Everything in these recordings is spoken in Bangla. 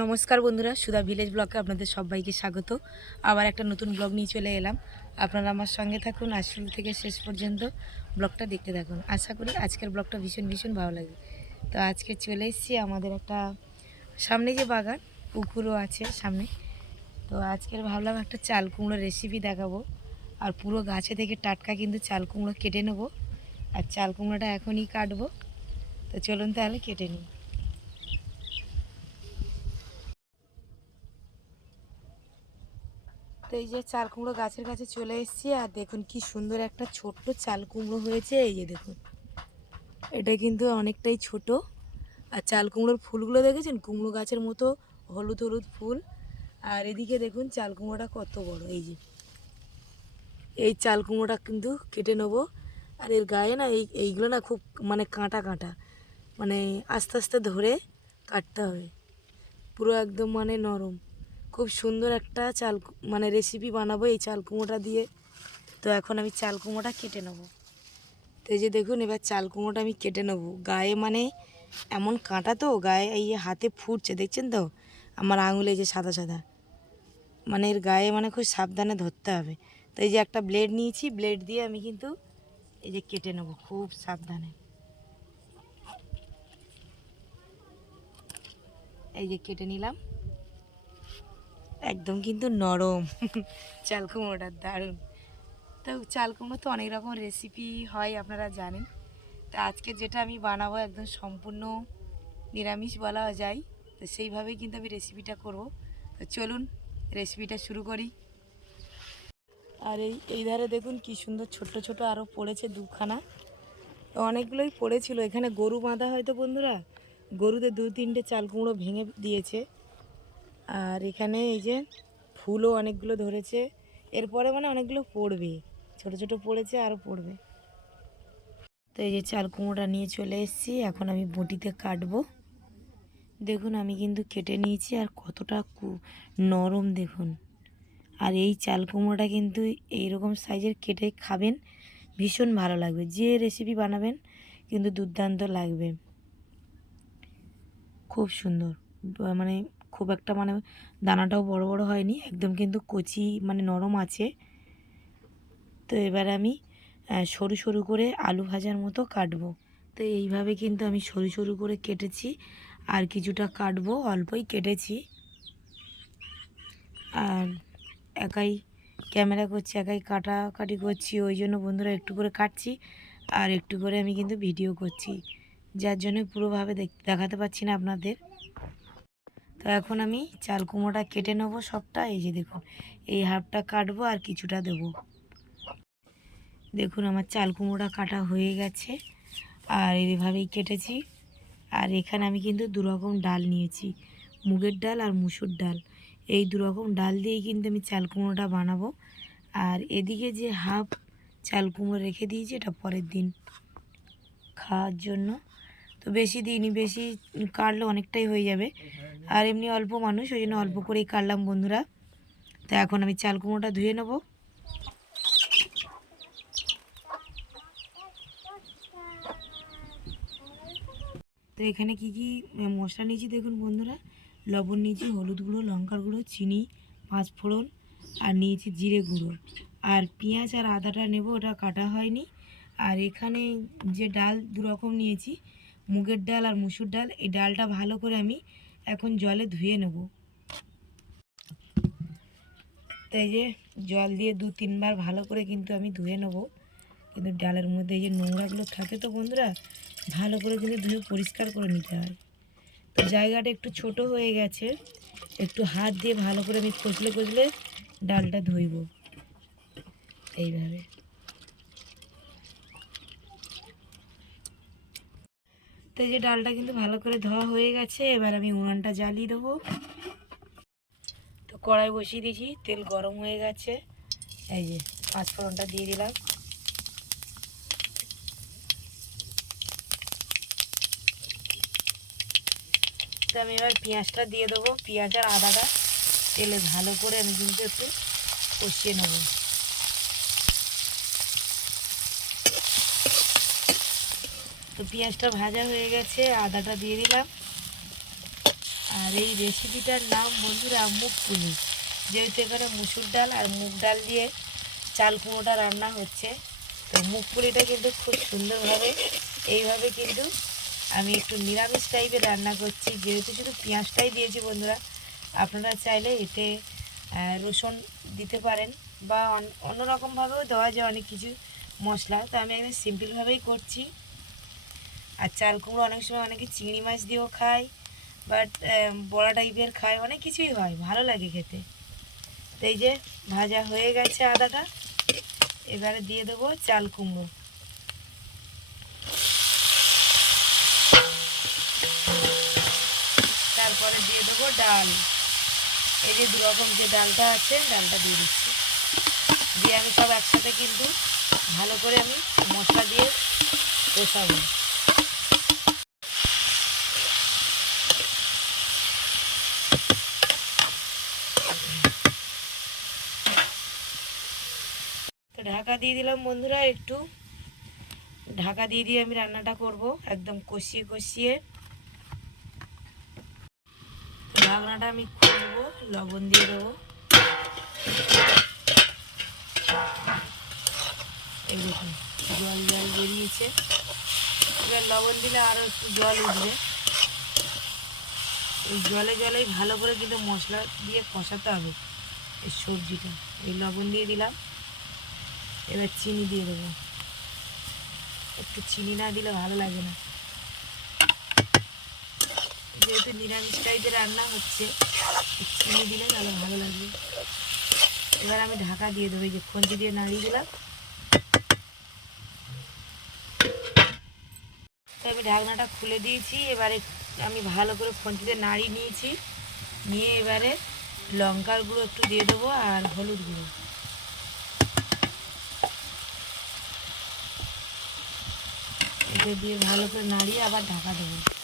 নমস্কার বন্ধুরা, সুধা ভিলেজ ব্লগে আপনাদের সবাইকে স্বাগত। আবার একটা নতুন ব্লগ নিয়ে চলে এলাম। আপনারা আমার সঙ্গে থাকুন আজ শুরু থেকে শেষ পর্যন্ত ব্লগটা দেখতে থাকুন। আশা করি আজকের ব্লগটা ভীষণ ভীষণ ভালো লাগবে তো আজকে চলে এসেছি আমাদের একটা সামনে যে বাগান, পুকুরও আছে সামনে। তো আজকের ভাবলাম একটা চাল কুমড়ো রেসিপি দেখাবো। আর পুরো গাছে থেকে টাটকা কিন্তু চাল কুমড়ো কেটে নেব। আর চাল কুমড়োটা এখনই কাটবো। তো চলুন তাহলে কেটে নিই। এই যে চাল কুমড়ো গাছের কাছে চলে এসেছি, আর দেখুন কি সুন্দর একটা ছোট্ট চাল কুমড়ো হয়েছে। এই যে দেখুন, এটা কিন্তু অনেকটাই ছোট। আর চাল কুমড়োর ফুলগুলো দেখেছেন? কুমড়ো গাছের মতো হলুদ হলুদ ফুল। আর এদিকে দেখুন চাল কুমড়োটা কত বড়, এই যে। এই চাল কুমড়োটা কিন্তু কেটে নেব। আর এর গায়ে না এই, এইগুলো না খুব মানে কাঁটা কাঁটা মানে আস্তে আস্তে ধরে কাটতে হবে। পুরো একদম মানে নরম। খুব সুন্দর একটা চাল মানে রেসিপি বানাবো এই চাল কুমোটা দিয়ে। তো এখন আমি চাল কুমোটা কেটে নেব। তো এই যে দেখুন, এবার চাল কুমোটা আমি কেটে নেব। গায়ে মানে এমন কাঁটা তো, গায়ে এই হাতে ফুটছে, দেখছেন তো? আমার আঙুলে যে সাদা সাদা। মানে এর গায়ে মানে খুব সাবধানে ধরতে হবে। তো এই যে একটা ব্লেড নিয়েছি ব্লেড দিয়ে আমি কিন্তু এই যে কেটে নেব, খুব সাবধানে। এই যে কেটে নিলাম। একদম কিন্তু নরম। চাল কুমড়োটা দারুণ। তো চাল কুমড়ো তো অনেক রকম রেসিপি হয় আপনারা জানেন। তা আজকে যেটা আমি বানাবো একদম সম্পূর্ণ নিরামিষ বলা যায়, তো সেইভাবেই কিন্তু আমি রেসিপিটা করব। তো চলুন রেসিপিটা শুরু করি। আর এই এই ধারে দেখুন কি সুন্দর ছোট ছোট আরও পড়েছে দুখানা। তো অনেকগুলোই পড়েছিল। এখানে গরু বাঁধা হয়তো বন্ধুরা, গরুদের দু তিনটে চাল কুমড়ো ভেঙে দিয়েছে। আর এখানে এই যে ফুলও অনেকগুলো ধরেছে। এরপরে মানে অনেকগুলো পড়বে। ছোট ছোট পড়েছে আরও পড়বে। তো এই যে চাল কুমড়োটা নিয়ে চলে এসেছি। এখন আমি বটিতে কাটবো। দেখুন, আমি কিন্তু কেটে নিয়েছি আর কতটা নরম দেখুন। আর এই চাল কুমড়োটা কিন্তু এইরকম সাইজের কেটে খাবেন, ভীষণ ভালো লাগবে। যে রেসিপি বানাবেন, কিন্তু দুর্দান্ত লাগবে। খুব সুন্দর। মানে খুব একটা মানে দানাটাও বড় বড় হয়নি, একদম কিন্তু কচি মানে নরম আছে। তো এবার আমি সরু সরু করে আলু ভাজার মতো কাটবো। তো এইভাবে কিন্তু আমি সরু সরু করে কেটেছি, আর কিছুটা কাটবো, অল্পই কেটেছি। আর একাই ক্যামেরা করছি, একাই কাটাকাটি করছি, ওই জন্য বন্ধুরা একটু করে কাটছি, আর একটু করে আমি কিন্তু ভিডিও করছি। যার জন্য পুরোভাবে দেখ- দেখাতে পাচ্ছি না আপনাদের। তো এখন আমি চাল কুমড়োটা কেটে নেব সবটা। এই যে দেখুন এই হাফটা কাটবো আর কিছুটা দেবো। দেখুন আমার চাল কুমড়োটা কাটা হয়ে গেছে আর এইভাবেই কেটেছি। আর এখানে আমি কিন্তু দুরকম ডাল নিয়েছি, মুগের ডাল আর মুসুর ডাল। এই দুরকম ডাল দিয়েই কিন্তু আমি চাল কুমড়োটা বানাবো। আর এদিকে যে হাফ চাল কুমড়ো রেখে দিয়েছি, এটা পরের দিন খাওয়ার জন্য। তো বেশি দিইনি বেশি কাটলে অনেকটাই হয়ে যাবে। আর এমনি অল্প মানুষ, ওই জন্য অল্প করেই কাটলাম বন্ধুরা। তো এখন আমি চাল কুমড়োটা ধুয়ে নেব। তো এখানে কি কি মশলা নিয়েছি দেখুন বন্ধুরা? লবণ নিয়েছি, হলুদ গুঁড়ো, লঙ্কার গুঁড়ো, চিনি পাঁচ ফোড়ন আর নিয়েছি জিরে গুঁড়ো। আর পেঁয়াজ আর আদাটা নেব, ওটা কাটা হয়নি। আর এখানে যে ডাল দু রকম নিয়েছি মুগের ডাল আর মুসুর ডাল, এই ডালটা ভালো করে আমি এখন জলে ধুয়ে নেব। তাই যে জল দিয়ে দু তিনবার ভালো করে কিন্তু আমি ধুয়ে নেব। কিন্তু ডালের মধ্যে এই যে নোংরাগুলো থাকে তো বন্ধুরা, ভালো করে কিন্তু ধুয়ে পরিষ্কার করে নিতে হয়। তো জায়গাটা একটু ছোট হয়ে গেছে, একটু হাত দিয়ে ভালো করে আমি কচলে কচলে ডালটা ধুইব। এইভাবে। তো যে ডালটা কিন্তু ভালো করে ধোয়া হয়ে গেছে, এবার আমি উনানটা জ্বালিয়ে দেবো। তো কড়াই বসিয়ে দিয়েছি, তেল গরম হয়ে গেছে। এই যে পাঁচফোড়নটা দিয়ে দিলাম। আমি এবার পেঁয়াজটা দিয়ে দেবো। পেঁয়াজ আর আদাটা তেলে ভালো করে আমি কিন্তু একটু কষিয়ে নেব। তো পেঁয়াজটা ভাজা হয়ে গেছে, আদাটা দিয়ে দিলাম। আর এই রেসিপিটার নাম বন্ধুরা মুগ পুলি। যেহেতু এখানে মুসুর ডাল আর মুগ ডাল দিয়ে চাল কুমড়োটা রান্না হচ্ছে, তো মুগ পুলিটা কিন্তু খুব সুন্দরভাবে, এইভাবে কিন্তু আমি একটু নিরামিষ টাইপের রান্না করছি। যেহেতু শুধু পেঁয়াজটাই দিয়েছি বন্ধুরা, আপনারা চাইলে এতে রসুন দিতে পারেন বা অন- অন্যরকমভাবেও দেওয়া যায় অনেক কিছু মশলা। তো আমি একদম সিম্পলভাবেই করছি। আর চাল কুমড়ো অনেক সময় অনেকে চিংড়ি মাছ দিয়েও খায় বাট বড়া টাইপের খায়, অনেক কিছুই হয়, ভালো লাগে খেতে। তো এই যে ভাজা হয়ে গেছে আদাটা, এবারে দিয়ে দেবো চাল কুমড়ো। তারপরে দিয়ে দেবো ডাল। এই যে দু রকম যে ডালটা আছে, ডালটা দিয়ে দিচ্ছি। দিয়ে আমি সব একসাথে কিন্তু ভালো করে আমি মশলা দিয়ে কষাবো। তো ঢাকা দিয়ে দিলাম বন্ধুরা একটু। ঢাকা দিয়ে দিয়ে আমি রান্নাটা করব, একদম কষিয়ে কষিয়ে। ঢাকনাটা আমি খুলবো, লবণ দিয়ে দেবো। জল জল বেরিয়েছে। এবার লবণ দিলে আরও একটু জল উঠবে। এই জলে জলেই ভালো করে কিন্তু মশলা দিয়ে কষাতে হবে। এই সবজিটা, এই লবণ দিয়ে দিলাম। এবার চিনি দিয়ে দেবো। একটু চিনি না দিলে ভালো লাগে না। যেহেতু নিরামিষ টাইপের রান্না হচ্ছে, চিনি দিলে তাহলে ভালো লাগবে। এবার আমি ঢাকা দিয়ে দেবো, এই যে খঞ্জি দিয়ে নাড়িয়ে দিলাম। তো আমি ঢাকনাটা খুলে দিয়েছি। এবারে আমি ভালো করে ফোনটিতে নাড়িয়ে নিয়েছি। নিয়ে এবারে লঙ্কার গুঁড়ো একটু দিয়ে দেবো আর হলুদ গুঁড়ো। দিয়ে ভালো করে নাড়িয়ে আবার ঢাকা দেবো।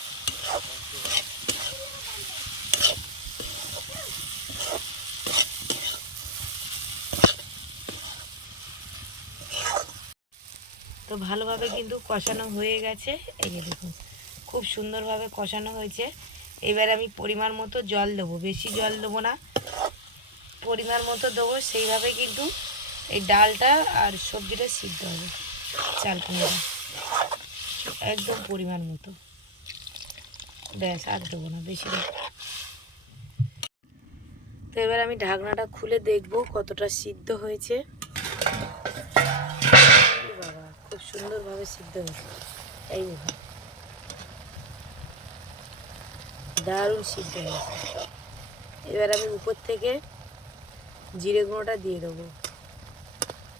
তো ভালোভাবে কিন্তু কষানো হয়ে গেছে। এই যে দেখুন, খুব সুন্দরভাবে কষানো হয়েছে। এবার আমি পরিমাণ মতো জল দেবো, বেশি জল দেবো না। পরিমাণ মতো দেবো, সেইভাবে কিন্তু এই ডালটা আর সবজিটা সিদ্ধ হবে। চাল কুমড়া একদম পরিমাণ মতো। ব্যাস, আর দেবো না, বেশি তো এবার আমি ঢাকনাটা খুলে দেখব কতটা সিদ্ধ হয়েছে। সুন্দরভাবে সিদ্ধ হয়েছে। এই দারুণ সিদ্ধ হয়েছে। এবার আমি উপর থেকে জিরে গুঁড়োটা দিয়ে দেবো।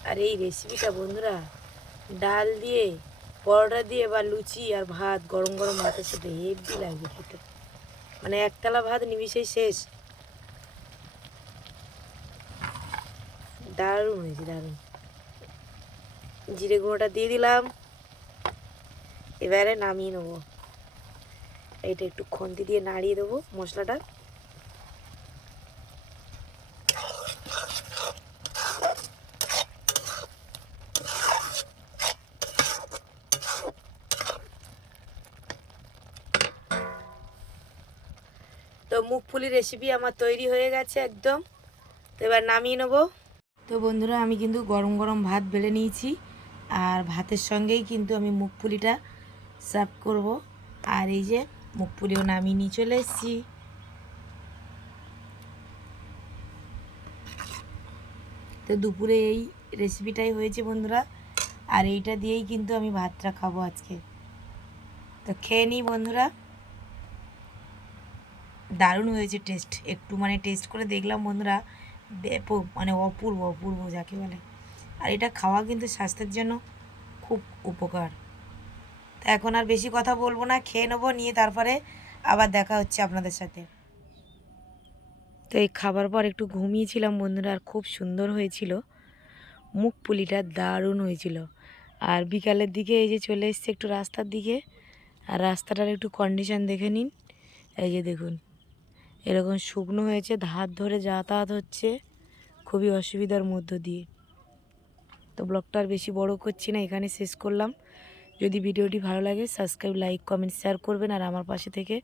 আর এই রেসিপিটা বন্ধুরা, ডাল দিয়ে, পরোটা দিয়ে বা লুচি আর ভাত গরম গরম ভাতের সাথে হেভি লাগবে খেতে। মানে একতলা ভাত নিমিশেই শেষ। দারুণ হয়েছে, দারুণ। জিরে গুঁড়োটা দিয়ে দিলাম। এবারে নামিয়ে নেব। এইটা একটু খন্তি দিয়ে নাড়িয়ে দেবো মশলাটা। তো মুগপুলি রেসিপি আমার তৈরি হয়ে গেছে একদম। তো এবার নামিয়ে নেব। তো বন্ধুরা, আমি কিন্তু গরম গরম ভাত বেড়ে নিয়েছি। আর ভাতের সঙ্গেই কিন্তু আমি মুগপুলিটা সার্ভ করব। আর এই যে মুগপুলিও নামিয়ে নিয়ে চলে এসেছি। তো দুপুরে এই রেসিপিটাই হয়েছে বন্ধুরা। আর এইটা দিয়েই কিন্তু আমি ভাতটা খাব আজকে। তো খেয়ে নিই বন্ধুরা। দারুণ হয়েছে টেস্ট একটু মানে টেস্ট করে দেখলাম বন্ধুরা। মানে অপূর্ব অপূর্ব যাকে বলে। আর এটা খাওয়া কিন্তু স্বাস্থ্যের জন্য খুব উপকার। তো এখন আর বেশি কথা বলব না, খেয়ে নেব, নিয়ে তারপরে আবার দেখা হচ্ছে আপনাদের সাথে। তো এই খাবার পর একটু ঘুমিয়েছিলাম বন্ধুরা, আর খুব সুন্দর হয়েছিল। মুখ পুলিটা দারুণ হয়েছিল। আর বিকালের দিকে এই যে চলে এসছে একটু রাস্তার দিকে, আর রাস্তাটার একটু কন্ডিশন দেখে নিন। এই যে দেখুন, এরকম শুকনো হয়েছে, ধার ধরে যাতায়াত হচ্ছে, খুবই অসুবিধার মধ্য দিয়ে। তো ব্লগটা আর বেশি বড় করছি না এখানে শেষ করলাম। যদি ভিডিওটি ভালো লাগে সাবস্ক্রাইব লাইক কমেন্ট শেয়ার করবেন আর আমার পাশে থেকে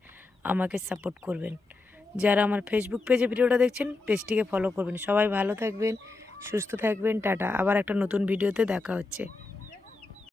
আমাকে সাপোর্ট করবেন। যারা আমার ফেসবুক পেজে ভিডিওটা দেখছেন পেজটিকে ফলো করবেন। সবাই ভালো থাকবেন, সুস্থ থাকবেন, টাটা। আবার একটা নতুন ভিডিওতে দেখা হচ্ছে।